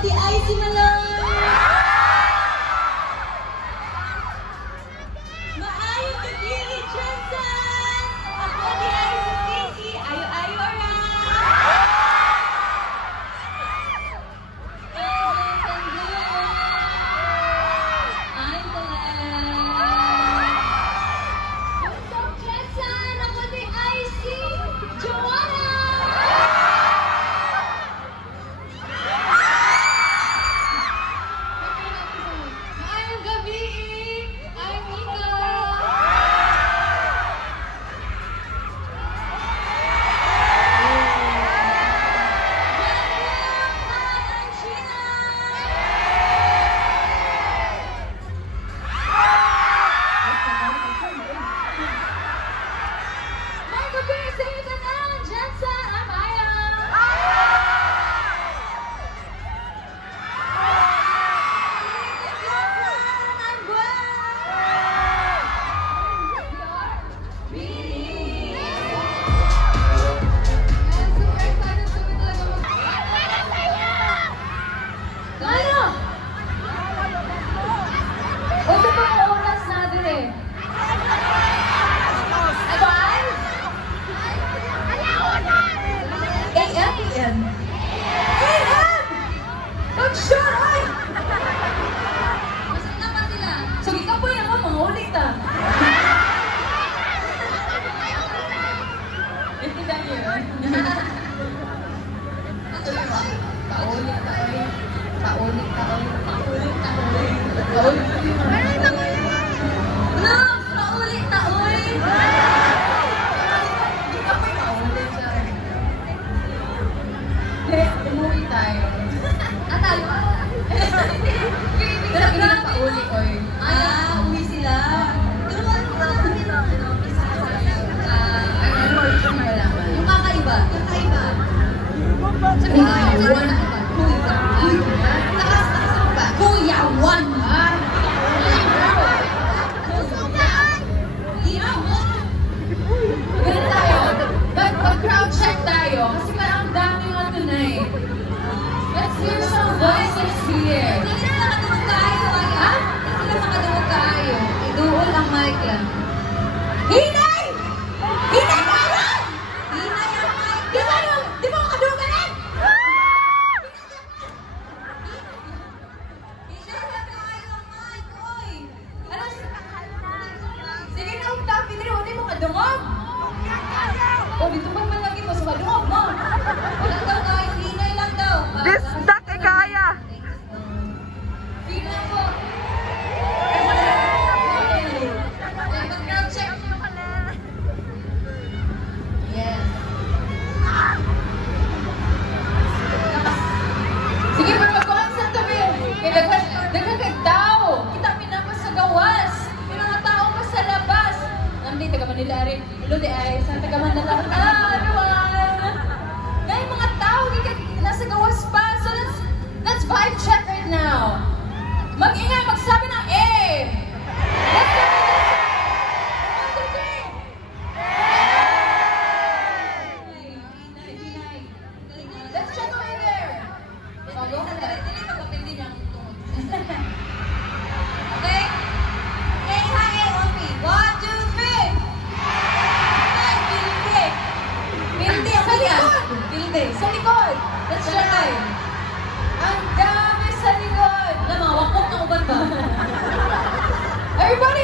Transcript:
di Icy Malone. Maayong gabi, Jensen! Ako di Icy Stacy. Ayo-ayo ra! I'm Colette. What's up, Jensen? Ako di Icy Joanna! Maayong gabi! I'm Mika! So, ikaw po yung mga ulit ah. Ito na yun. Paulit. No! Paulit. Ikaw po yung paulit siya. Umuwi tayo. Tayo ka? Pero pinapaulit ko eh. Uwi sila. Pero ano ba? Yung kakaiba. Sabi ko, one. Kuya, one. Ganun tayo. Mag-crowd check tayo. Kasi parang ang dami nga tonight. Let's hear some voices here. Hindi sila makadumog kayo. Ha? Hindi sila makadumog kayo. Iduol ang mic lang. Hinay! Hinay kayo! Hinay ang mic. Di ba makadumog ka rin? Hinay lang kayo ang mic. Oy! Sige na ang tapi rin. Hindi mo kadumog. O, dito ba malagi mo sa kadumog mo? Wala daw kayo. Hinay lang daw. Disdak e kaya. Hinay po. Mag-crowd check. Yes. Sige, mag-concept sa tabi. Nagkagtao. Kita pinapa sa gawas. May mga tao pa sa labas. Namdi, taga Manila rin. Hello, di ay. Sa taga Manila. Everyone. Dahil mga tao, nasa gawas pa. So let's vibe check right now. Mag-ingay, magsabi ng A. Let's go. Let's check over there. Okay? One, two, three. Pilde. Sa likod. Pilde. Sa likod. Let's try. Ang dami sa likod. Alam, mga wakok na uban ba? Everybody